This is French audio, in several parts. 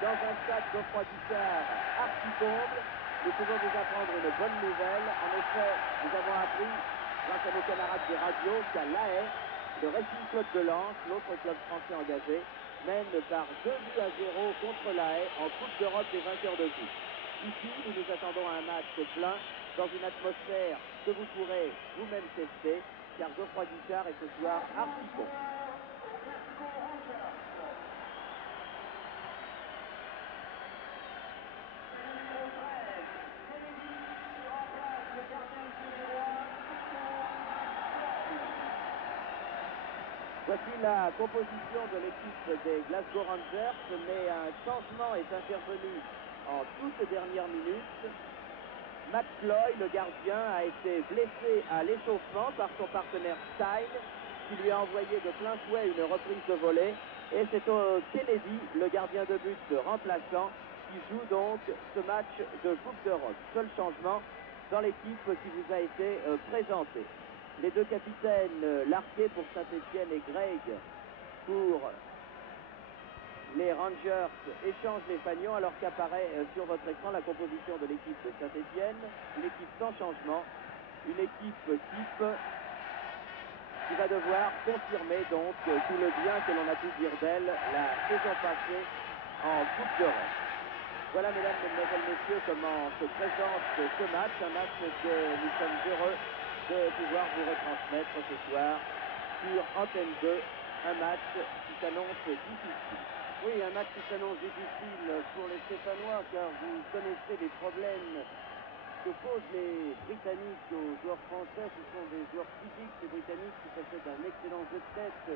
dans un stade Geoffroy Guichard archi-comble, nous pouvons vous apprendre une bonne nouvelle. En effet, nous avons appris, grâce à nos camarades de radio, qu'à La Haye, le Racing Club de Lens, l'autre club français engagé, mène par 2-0 contre La Haye en Coupe d'Europe des vainqueurs de coupe. Ici, nous nous attendons à un match plein, dans une atmosphère que vous pourrez vous-même tester, car Geoffroy Guichard est ce soir archi-comble. Voici la composition de l'équipe des Glasgow Rangers, mais un changement est intervenu en toute dernière minute. McCloy, le gardien, a été blessé à l'échauffement par son partenaire Stein, qui lui a envoyé de plein fouet une reprise de volée. Et c'est Kennedy, le gardien de but remplaçant, qui joue donc ce match de Coupe d'Europe. Seul changement dans l'équipe qui vous a été présentée. Les deux capitaines, Larquet pour Saint-Etienne et Greg pour les Rangers, échangent les fanions alors qu'apparaît sur votre écran la composition de l'équipe de Saint-Etienne. Une équipe sans changement, une équipe type qui va devoir confirmer donc tout le bien que l'on a pu dire d'elle la saison passée en Coupe d'Europe. Voilà, mesdames, mesdemoiselles, messieurs, comment se présente ce match, un match que nous sommes heureux de pouvoir vous retransmettre ce soir sur Antenne 2, un match qui s'annonce difficile. Oui, un match qui s'annonce difficile pour les Stéphanois, car vous connaissez les problèmes que posent les Britanniques aux joueurs français. Ce sont des joueurs physiques, ces Britanniques, qui possèdent un excellent jeu de tête,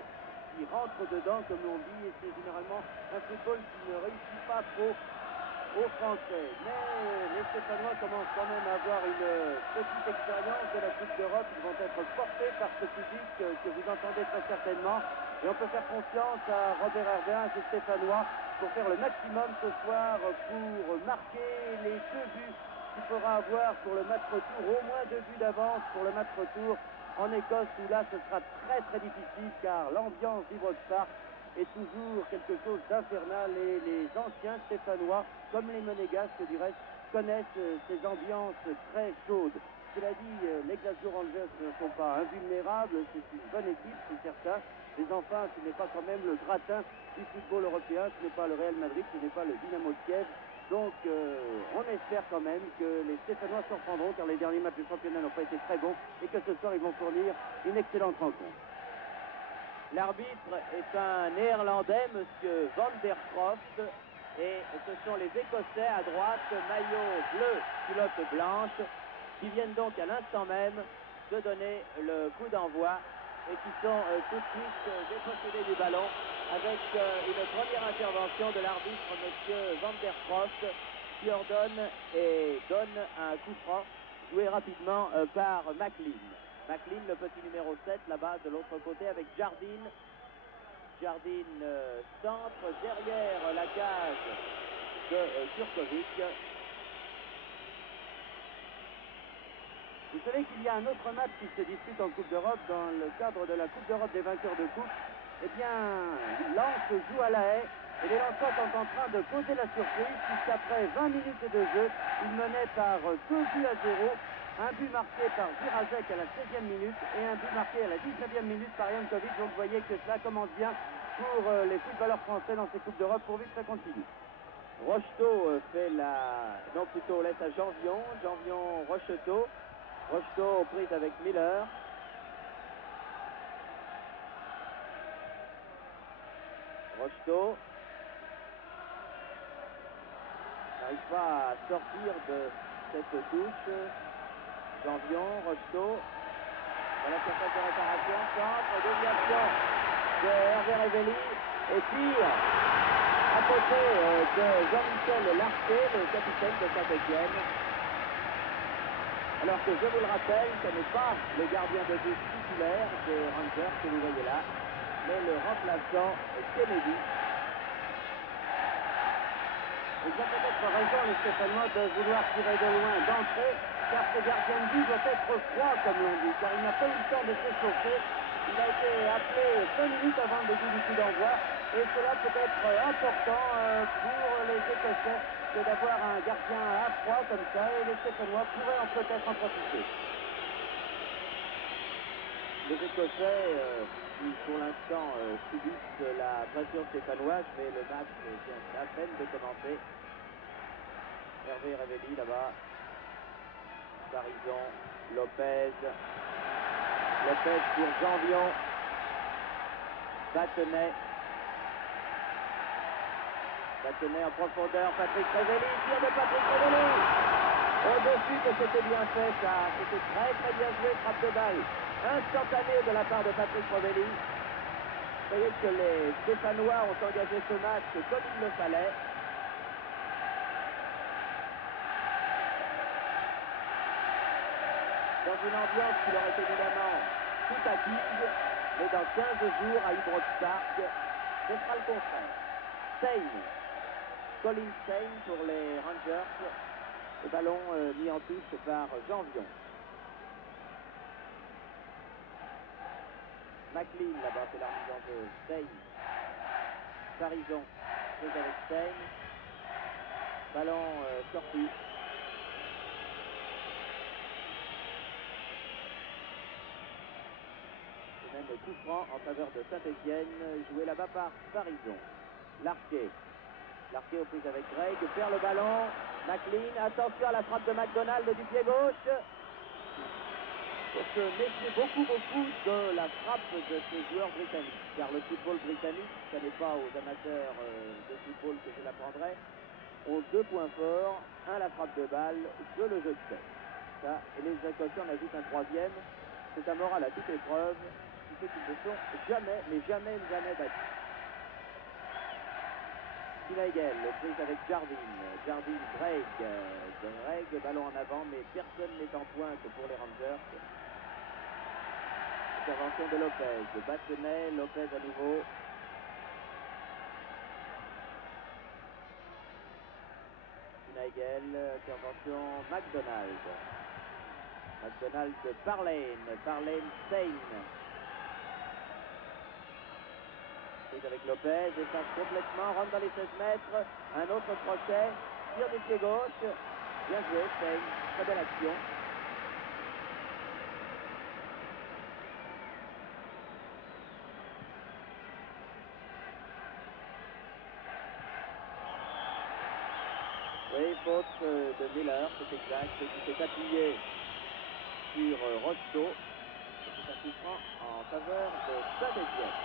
qui rentrent dedans, comme on dit, et c'est généralement un football qui ne réussit pas trop aux Français. Mais les Stéphanois commencent quand même à avoir une petite expérience de la Coupe d'Europe. Ils vont être portés par ce public que vous entendez très certainement. Et on peut faire confiance à Robert Herbin, à ces Stéphanois, pour faire le maximum ce soir pour marquer les 2 buts qu'il faudra avoir pour le match retour. Au moins 2 buts d'avance pour le match retour en Écosse, où là ce sera très très difficile, car l'ambiance d'Ibrox Park est toujours quelque chose d'infernal, et les anciens Stéphanois, comme les Monégasques du reste, connaissent ces ambiances très chaudes. Cela dit, les Glasgow Rangers ne sont pas invulnérables, c'est une bonne équipe, c'est certain, mais enfin, ce n'est pas quand même le gratin du football européen, ce n'est pas le Real Madrid, ce n'est pas le Dynamo de Kiev. Donc, on espère quand même que les Stéphanois s'en prendront, car les derniers matchs du championnat n'ont pas été très bons, et que ce soir, ils vont fournir une excellente rencontre. L'arbitre est un Néerlandais, monsieur Van der Croft, et ce sont les Écossais à droite, maillot bleu, culotte blanche, qui viennent donc à l'instant même de donner le coup d'envoi et qui sont tout de suite dépossédés du ballon avec une première intervention de l'arbitre, monsieur Van der Croft, qui ordonne et donne un coup franc joué rapidement par McLean. McLean, le petit numéro 7, là-bas de l'autre côté avec Jardine. Jardine centre derrière la cage de Kurkovic. Vous savez qu'il y a un autre match qui se dispute en Coupe d'Europe dans le cadre de la Coupe d'Europe des vainqueurs de coupe. Eh bien, Lens joue à La Haye et les Lensois sont en train de causer la surprise puisqu'après 20 minutes de jeu, ils menaient par 2-0. Un but marqué par Jirazek à la 16e minute et un but marqué à la 19e minute par Jankovic. Donc vous voyez que cela commence bien pour les footballeurs français dans ces Coupes d'Europe, pourvu que ça continue. Rocheteau fait la... non, plutôt laisse à Janvion. Janvion, Rocheteau. Rocheteau aux prises avec Miller. Rocheteau n'arrive pas à sortir de cette touche. Janvion, Rocheteau, dans la surface de réparation, centre, déviation de Hervé Révelli, et tire à côté de Jean-Michel Larquet, le capitaine de Saint-Etienne. Alors que je vous le rappelle, ce n'est pas le gardien de but titulaire des Rangers que vous voyez là, mais le remplaçant Kennedy. Ils ont peut-être raison, les Stéphanois, de vouloir tirer de loin d'entrée, car ce gardien de but doit être froid, comme l'on dit, car il n'a pas eu le temps de s'échauffer, Il a été appelé 5 minutes avant le début du coup d'envoi. Et cela peut être important pour les Écossais que d'avoir un gardien à froid comme ça. Et les Stéphanois pourraient peut-être en profiter. Les Écossais, qui pour l'instant subissent la pression stéphanoise, mais le match vient à peine de commencer. Hervé Révelli là-bas. Parizon, Lopez. Lopez pour Janvion. Battenay. Battenay en profondeur. Patrick Révelli. Tir de Patrick Révelli. Au-dessus que c'était bien fait ça. C'était très très bien joué. Frappe de balle instantanée de la part de Patrick Révelli. Vous voyez que les Stéphanois ont engagé ce match comme il le fallait. Dans une ambiance qui leur est évidemment tout acquise, mais dans 15 jours à Ibrox Park, ce sera le contraire. Stein, Colin Stein pour les Rangers, le ballon mis en touche par Janvion. McLean là-bas, c'est la remise en jeu. Stein, Parizon, c'est avec Stein, ballon sorti. Même coup franc en faveur de Saint-Etienne, joué là-bas par Parizon. Larquet. Larquet aux prises avec Greg, perd le ballon. McLean, attention à la frappe de McDonald du pied gauche. Il faut se méfier beaucoup de la frappe de ces joueurs britanniques. Car le football britannique, ce n'est pas aux amateurs de football que je l'apprendrai, ont 2 points forts. Un, la frappe de balle, 2, le jeu de tête. Ça, et les Écossais en ajoutent un 3e. C'est un moral à toute épreuve. Ceux qui ne sont jamais, mais jamais battus. Schneigel, prise avec Jardine. Jardine, Greg. Greg, ballon en avant, mais personne n'est en pointe pour les Rangers. Intervention de Lopez. Battenay, Lopez à nouveau. Schneigel, intervention McDonald. McDonald, Parlane, Stein. Avec Lopez, échappe complètement, rentre dans les 16 mètres, un autre crochet, tire du pied gauche, bien joué, Stein, très belle action. Oui, faute de Miller, c'est exact, qui s'est appuyé sur Rosto. C'est un coup franc en faveur de Saint-Etienne.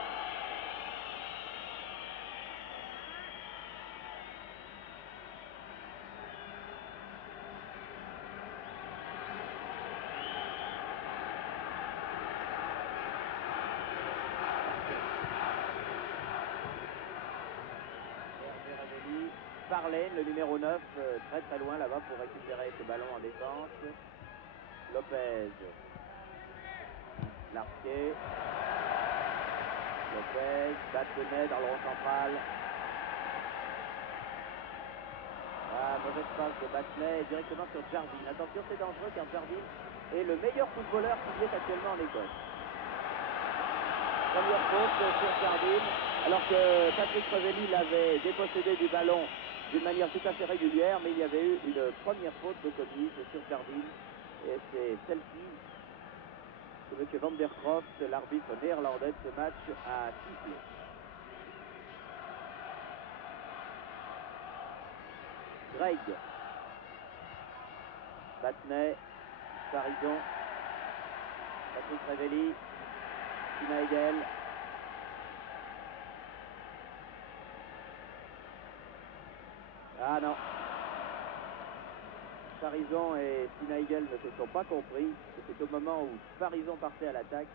Parlane, le numéro 9, très loin là-bas pour récupérer ce ballon en défense. Lopez. Larquet. Lopez, Battenay dans le rond central. Mauvaise passe de Battenay directement sur Jardine. Attention, c'est dangereux car Jardine est le meilleur footballeur qui est actuellement en Écosse. Première faute sur Jardine, alors que Patrick Révelli l'avait dépossédé du ballon d'une manière tout à fait régulière, mais il y avait eu une première faute de commise sur Jardine, et c'est celle-ci que M. Van der Croft, l'arbitre néerlandais de ce match, a sifflé. Greg, Battenay, Parizon, Patrick Révelli, Schneigel. Ah non. Parizon et Schneigel ne se sont pas compris. C'était au moment où Parizon partait à l'attaque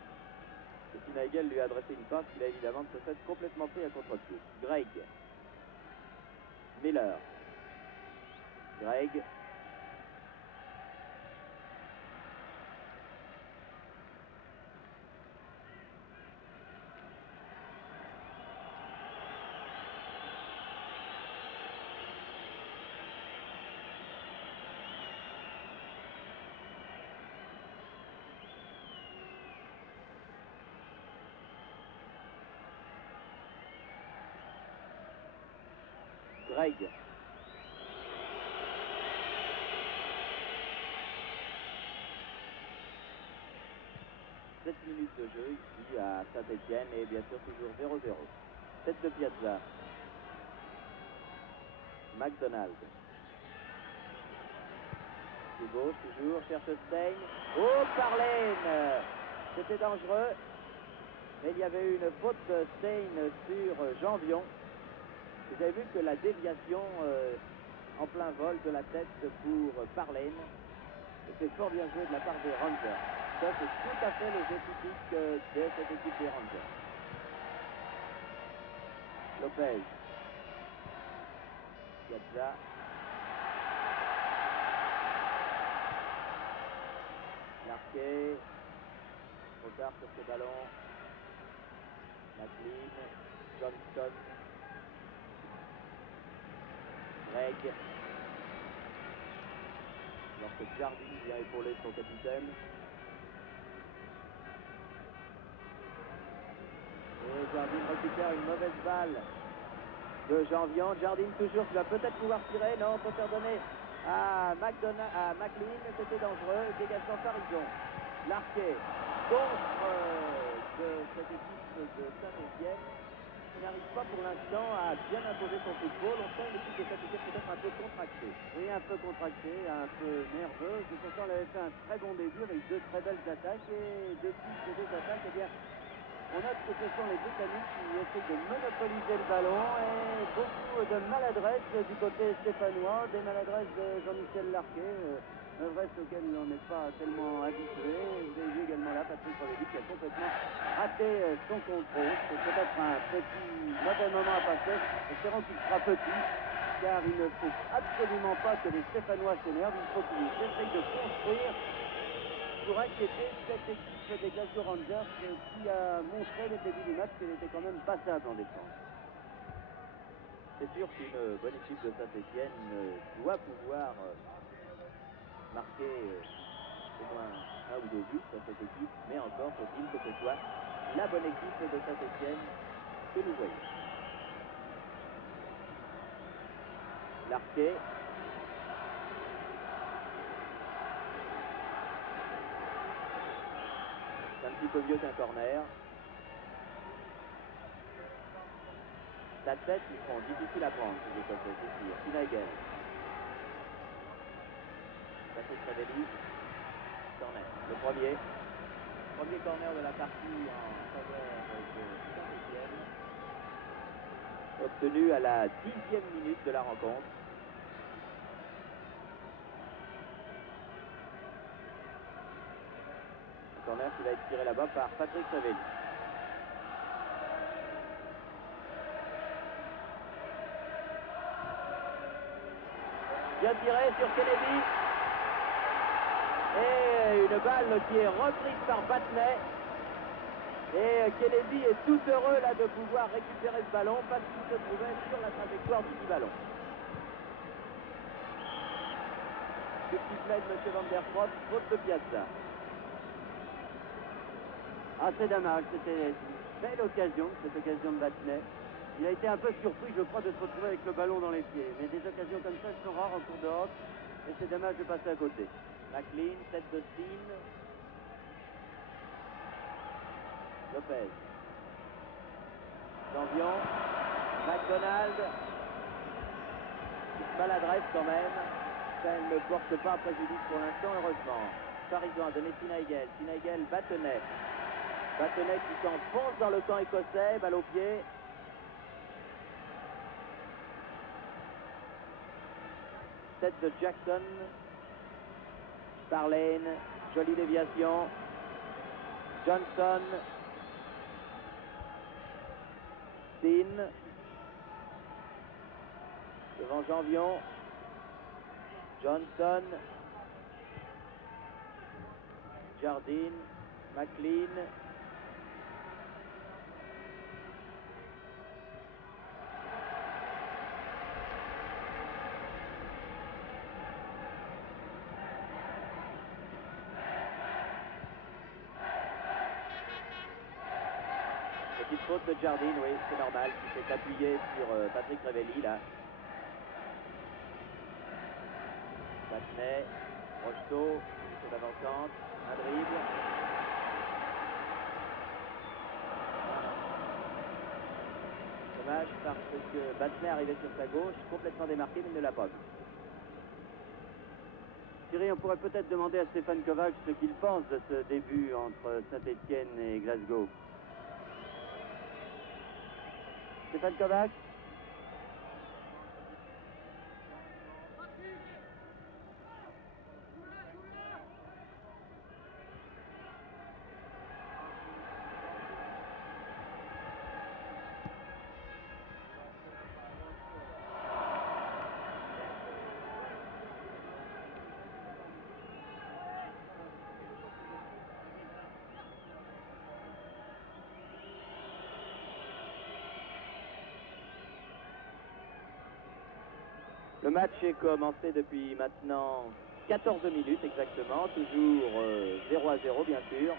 que Schneigel lui a adressé une passe qu'il a évidemment de ce fait complètement pris à contre-pied. Greg. Miller. Greg. Greg. 7 minutes de jeu ici à Saint-Étienne et bien sûr toujours 0-0. Tête de Piazza. McDonald. C'est gauche toujours, cherche Stein. Oh, Parlène! C'était dangereux. Mais il y avait eu une faute de Stein sur Janvion. Vous avez vu que la déviation en plein vol de la tête pour Parlène. C'était fort bien joué de la part des Rangers. Ça, c'est tout à fait le jeu typique de cette équipe des Rangers. Lopez. Piazza. Larquet. Trop tard sur ce ballon. McLean. Johnston. Greg. Alors que Jardine vient épauler son capitaine. Et Jardine récupère une mauvaise balle de Janvion. Jardine toujours qui va peut-être pouvoir tirer. Non, on peut faire donner à McLean. C'était dangereux. Dégagement Farison. Larquet contre de cette équipe de Saint-Étienne. Il n'arrive pas pour l'instant à bien imposer son football. On sent l'équipe de Saint-Étienne peut-être un peu contractée. Oui, un peu contractée, un peu nerveuse. Et pourtant, elle avait fait un très bon début avec deux très belles attaques. Et depuis ces deux attaques, eh bien, on note que ce sont les Britanniques qui essaient de monopoliser le ballon et beaucoup de maladresse du côté stéphanois, des maladresses de Jean-Michel Larquet, maladresse auxquelles on n'est pas tellement habitué. Vous avez vu également là Patrick Revelli qui a complètement raté son contrôle. C'est peut-être un petit mauvais moment à passer. Espérons qu'il sera petit, car il ne faut absolument pas que les Stéphanois s'énervent. Il faut qu'ils essayent de construire pour inquiéter cette équipe des Glasgow Rangers qui a montré dès le début du match qu'elle était quand même passable en défense. C'est sûr qu'une bonne équipe de Saint-Étienne doit pouvoir marquer au moins un ou deux buts sur cette équipe, mais encore faut-il que ce soit la bonne équipe de Saint-Étienne que nous voyons. Larquet. C'est un petit peu mieux qu'un corner. La tête, ils seront difficiles à prendre, ces Écossais, c'est sûr. Finnegan. Patrick Revelli. Corner. Le premier corner de la partie en faveur de Saint-Étienne. Obtenu à la 10e minute de la rencontre. Un corner qui va être tiré là-bas par Patrick Revelli. Bien tiré sur Kennedy. Et une balle qui est reprise par Battenet. Et Kennedy est tout heureux là de pouvoir récupérer ce ballon parce qu'il se trouvait sur la trajectoire du petit ballon. Le sifflet de M. Van der Propp, faute de Piazza. Ah, c'est dommage, c'était une belle occasion, cette occasion de Battenet. Il a été un peu surpris, je crois, de se retrouver avec le ballon dans les pieds. Mais des occasions comme ça, elles sont rares en cours de hockey. Et c'est dommage de passer à côté. McLean, tête de Steen. Lopez. Janvion. McDonald. Une maladresse quand même. Ça ne porte pas préjudice pour l'instant, heureusement. Farison a donné Finnegan. Finnegan, Battenet. Battenet qui s'enfonce dans le camp écossais, balle au pied. Tête de Jackson. Parlène, jolie déviation. Johnson. Steen. Devant Janvion. Johnson. Jardine. McLean. Petite faute de Jardine, oui, c'est normal, qui s'est appuyé sur Patrick Revelli là. Battenet, Rocheteau, sur l'avant-centre, un dribble. Dommage parce que Battenet arrivait sur sa gauche, complètement démarqué, mais il ne l'a pas vu. Thierry, on pourrait peut-être demander à Stéphane Kovacs ce qu'il pense de ce début entre Saint-Étienne et Glasgow. Stéphane Kovacs? Le match est commencé depuis maintenant 14 minutes exactement, toujours 0-0 bien sûr,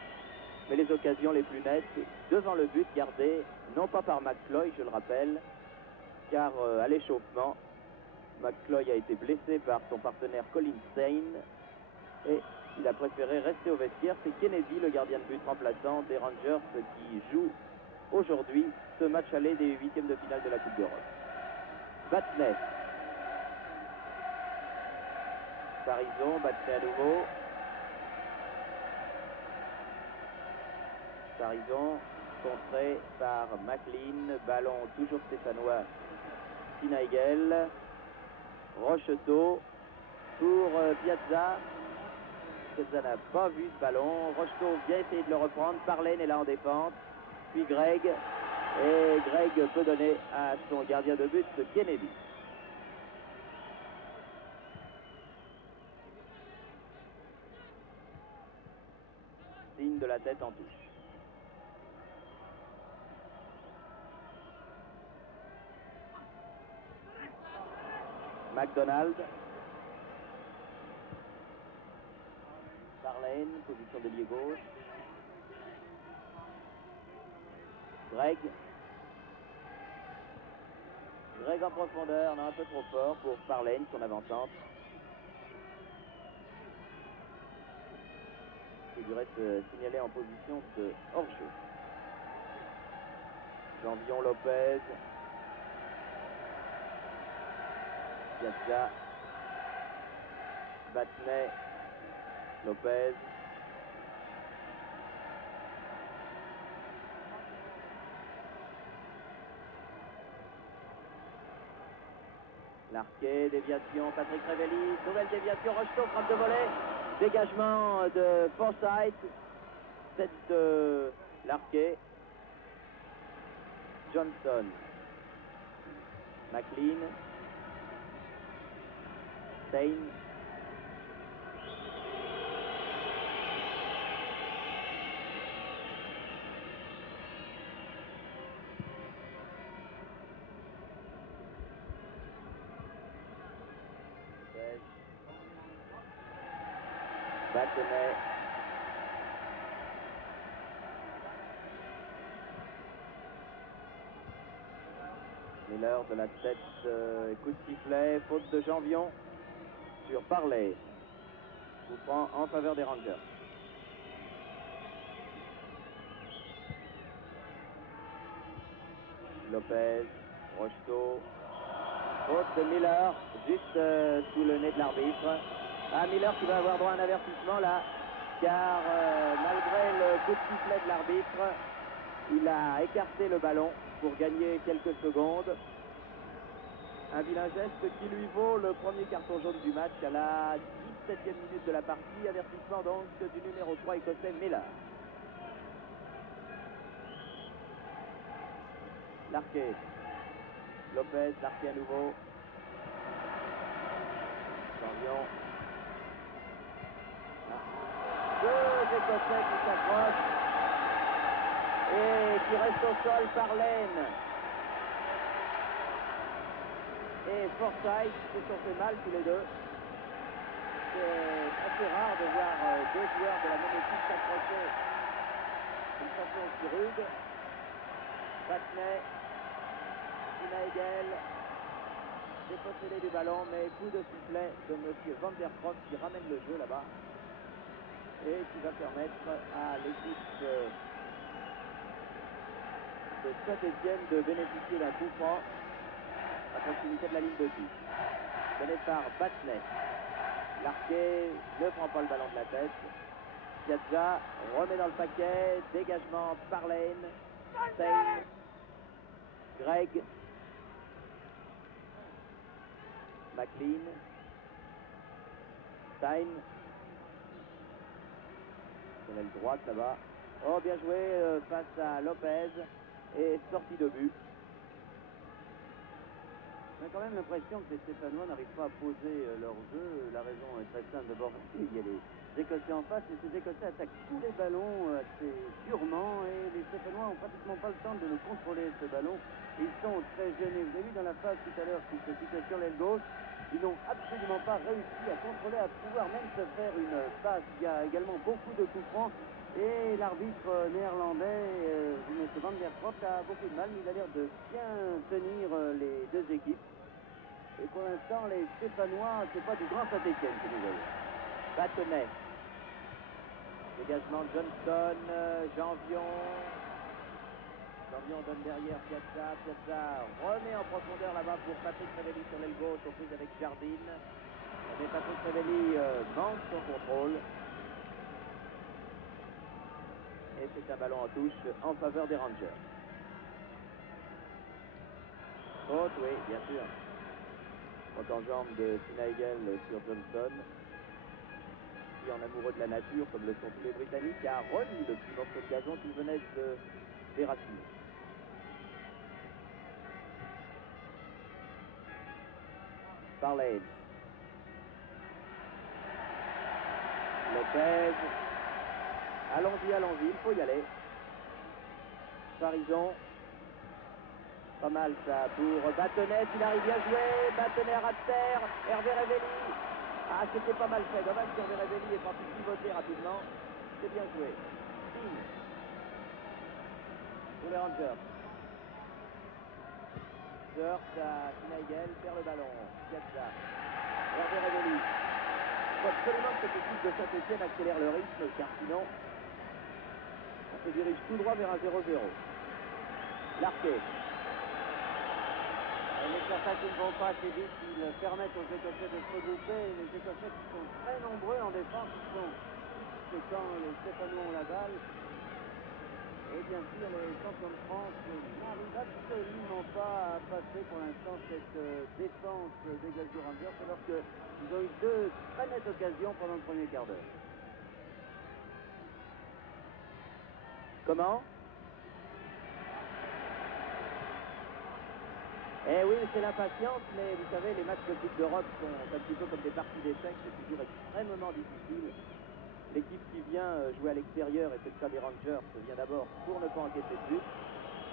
mais les occasions les plus nettes devant le but gardées, non pas par McCloy, je le rappelle, car à l'échauffement, McCloy a été blessé par son partenaire Colin Stein et il a préféré rester au vestiaire. C'est Kennedy, le gardien de but remplaçant des Rangers, qui joue aujourd'hui ce match aller des huitièmes de finale de la Coupe d'Europe. Battenet. Parisson, Battenet à nouveau. Parisson, contré par McLean. Ballon toujours stéphanois. Sinaigel. Rocheteau pour Piazza. Piazza n'a pas vu ce ballon. Rocheteau vient essayer de le reprendre. Parlaine est là en défense. Puis Greg. Et Greg peut donner à son gardien de but, Kennedy. Signe de la tête en touche. McDonald. Parlaine, position d'ailier gauche. Greg. Greg en profondeur, non, un peu trop fort pour Parlaine, son avant-centre. Qui devrait être signalé en position de hors-jeu. Jean-Vion Lopez. Piazza. Battenet. Lopez. Larquet, déviation, Patrick Révelli, nouvelle déviation, Rocheteau, frappe de volée, dégagement de Forsyth, tête de Larquet, Johnson, McLean, Stein, Battenet, Miller de la tête, coup de sifflet, faute de Jean-Vion sur Parley. Coup franc en faveur des Rangers. Lopez, Rocheteau, faute de Miller, juste sous le nez de l'arbitre. Ah, Miller qui va avoir droit à un avertissement là, car malgré le coup de sifflet de l'arbitre, il a écarté le ballon pour gagner quelques secondes. Un vilain geste qui lui vaut le premier carton jaune du match à la 17e minute de la partie. Avertissement donc du numéro 3 écossais Miller. Larquet. Lopez, Larquet à nouveau. Jean-Vion. Deux Écossais qui s'accrochent et qui restent au sol par Laine. Et Forsyth se sont fait mal tous les deux. C'est assez rare de voir deux joueurs de la même équipe s'accrocher d'une façon aussi rude. Battenet, Sinaigel, dépossédé du ballon, mais coup de sifflet de M. Van der Kroft qui ramène le jeu là-bas et qui va permettre à l'équipe de Saint-Étienne de bénéficier d'un coup franc à proximité de la ligne de but. Donné par Battenet. Larquet ne prend pas le ballon de la tête. Piazza remet dans le paquet. Dégagement par Lane. Stein. Greg. McLean. Stein. On a le droite là-bas. Oh, bien joué face à Lopez. Et sortie de but. On a quand même l'impression que les Stéphanois n'arrivent pas à poser leur jeu. La raison est très simple. D'abord, il y a les Écossais en face, mais ces Écossais attaquent tous les ballons assez durement et les Stéphanois n'ont pratiquement pas le temps de le contrôler, ce ballon. Ils sont très gênés. Vous avez vu dans la phase tout à l'heure qui se situait sur l'aile gauche, ils n'ont absolument pas réussi à contrôler, à pouvoir même se faire une passe. Il y a également beaucoup de coups francs et l'arbitre néerlandais, M. Van der Kroft, a beaucoup de mal, mais il a l'air de bien tenir les deux équipes. Et pour l'instant, les Stéphanois, c'est pas du grand Saint-Étienne que nous voyons. Battenet. Dégagement de Johnston, Janvion. Janvion donne derrière Piazza. Piazza remet en profondeur là-bas pour Patrick Révelli sur l'aile gauche, aux prises avec Jardine. Mais Patrick Révelli manque son contrôle. Et c'est un ballon en touche en faveur des Rangers. Faute, oui, bien sûr. Faute en jambe de Sinaigel sur Johnston. En amoureux de la nature, comme le sont tous les Britanniques, a remis le petit morceau de gazon qu'il venait de déraciner. Parley. Lopez. Allons-y, il faut y aller. Farison. Pas mal ça pour Battenet, il arrive bien joué. Battenet à ras de terre. Hervé Révelli. Ah, c'était pas mal fait. Dommage qu'Hervé Révelli est parti pivoter rapidement. C'est bien joué. Pour les Rangers. Surf à Sinaigel, perd le ballon. Piazza. Hervé Révelli. Il faut absolument que cette équipe de Saint-Étienne accélère le rythme, car sinon, on se dirige tout droit vers un 0-0. Larquet. Les certains qui ne vont pas assez vite, ils permettent aux Écossais de se regrouper. Les Écossais qui sont très nombreux en défense, c'est quand les Stéphanois ont la balle. Et bien sûr, les champions de France n'arrivent absolument pas à passer pour l'instant cette défense des Glasgow Rangers, alors qu'ils ont eu deux très nettes occasions pendant le premier quart d'heure. Comment? Eh oui, c'est l'impatience, mais vous savez, les matchs de Coupe d'Europe sont un petit peu comme des parties d'échecs, c'est toujours extrêmement difficile. L'équipe qui vient jouer à l'extérieur, et c'est le cas des Rangers, vient d'abord pour ne pas encaisser de but,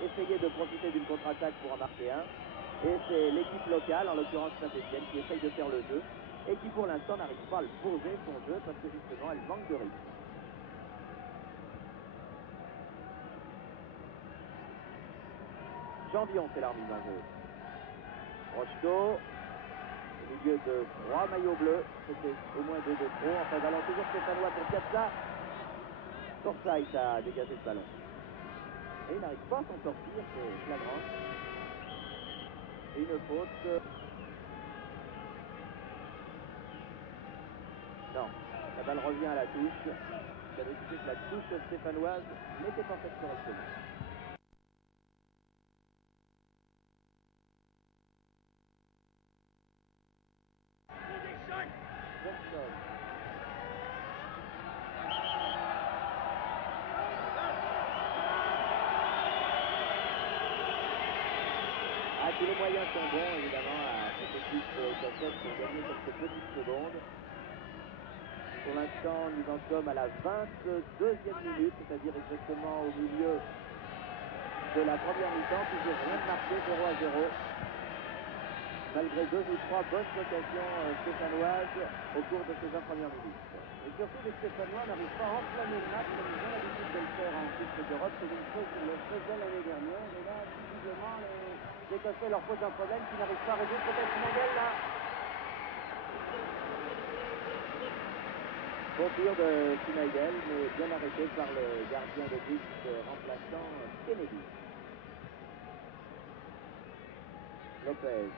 essayer de profiter d'une contre-attaque pour en marquer un, et c'est l'équipe locale, en l'occurrence Saint-Étienne, qui essaye de faire le jeu, et qui pour l'instant n'arrive pas à le poser son jeu, parce que justement elle manque de rythme. Janvion fait la remise en jeu. Rocheteau, au milieu de 3 maillots bleus, c'était au moins 2 de trop. Enfin, ballon toujours stéphanois pour Piazza. Forsyth a dégagé ce ballon. Et il n'arrive pas à s'en sortir, c'est flagrant. Et une faute. Non, la balle revient à la touche. Ça veut dire que la touche stéphanoise n'était pas faite correctement. Johnson. Ah, tous les moyens sont bons, évidemment, à cette équipe écossaise qui a gagné quelques petites secondes. Pour l'instant, nous en sommes à la 22e minute, c'est-à-dire exactement au milieu de la première mi-temps. Toujours rien de marqué, 0-0. Malgré 2 ou 3 bonnes occasions stéphanoises au cours de ces 20 premières minutes. Et surtout, les Stéphanois n'arrivent pas à enflammer le match comme ils ont l'habitude de le faire en Coupe d'Europe, comme ils le faisaient l'année dernière. Et là, visiblement, les Les Écossais leur posent un problème qui n'arrivent pas à résoudre. Peut-être Schmeichel là. Bon tir de Schmeichel, mais bien arrêté par le gardien de but remplaçant Kennedy. Lopez.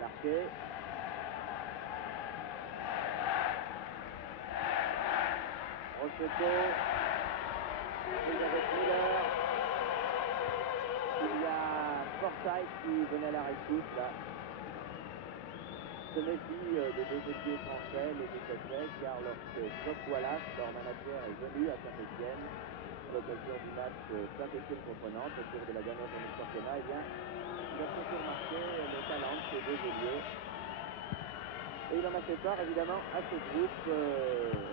Larquet. Rocheteau. Avec Miller. Il y a Forsyth qui venait à la rescousse là. Se méfie des deux équipiers français, les Écossais, car lorsque Jock Wallace, leur manager, est venu à Saint-Étienne, à l'occasion du match Saint-Étienne contre Nantes, au cours de la dernière journée de championnat, eh bien, il a fait remarquer le talent de ces deux ailiers. Et il en a fait part évidemment à ce groupe.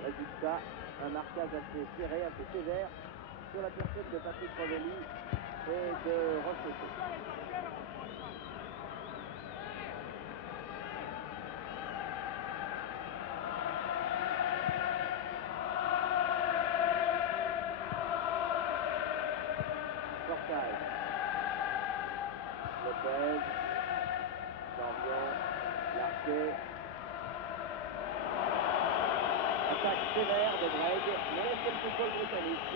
Résultat, un marquage assez serré, assez sévère sur la personne de Patrick Rovelli et de Rocheteau. Forsyth. Lopez. Champion. Larquet. Attaque sévère de Greg, mais c'est le football britannique.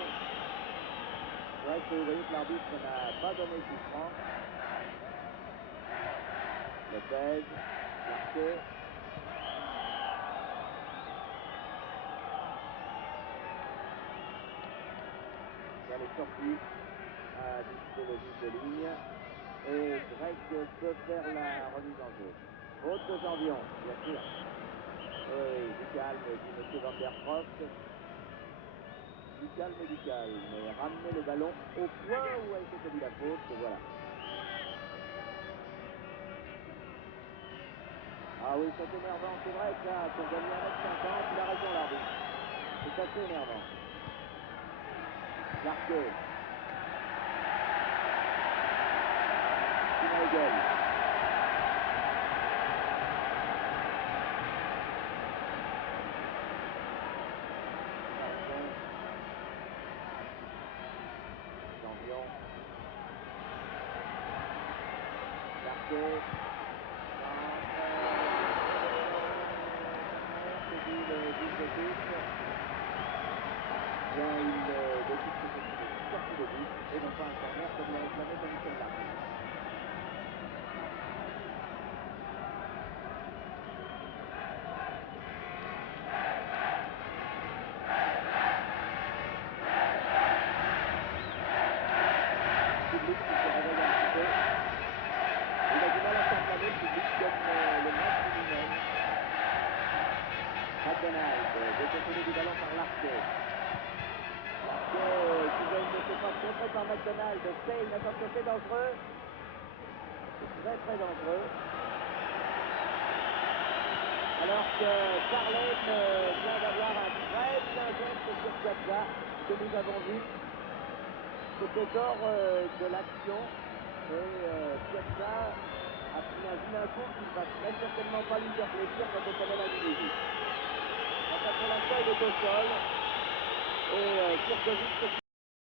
Ouais, vous voyez que l'arbitre n'a pas donné coup franc. Lopez, Larquet. Elle est sortie à discuter le but de ligne. Et Greg peut faire la remise en jeu. Autre Jean-Vion, bien sûr. Oui, du calme, dit M. Van der Croft. Du calme, mais ramener le ballon au point où a été commis la faute, voilà. Ah oui, c'est énervant, c'est vrai que là, pour gagner 1m50, il a raison l'arbitre. C'est assez énervant. Larquet. Schmeichel. Champion. Larquet. C'est dit le 10 de touche. Bien, il décide que c'est une sortie de but et non pas un corner comme l'a réclamé comme Michel Larquet. Détourné du ballon par Larquet. Larquet qui ne s'est pas contré par McDonald. Stein, attention, c'est dangereux. C'est très très dangereux. Alors que Carlen vient d'avoir un très bien geste sur Piazza que nous avons vu. C'était hors de l'action. Et Piazza a pris un vilain coup qui ne va très certainement pas lui faire plaisir quand on connaît la Tunisie. Pour l'instant, il est au sol. Et Kurkovic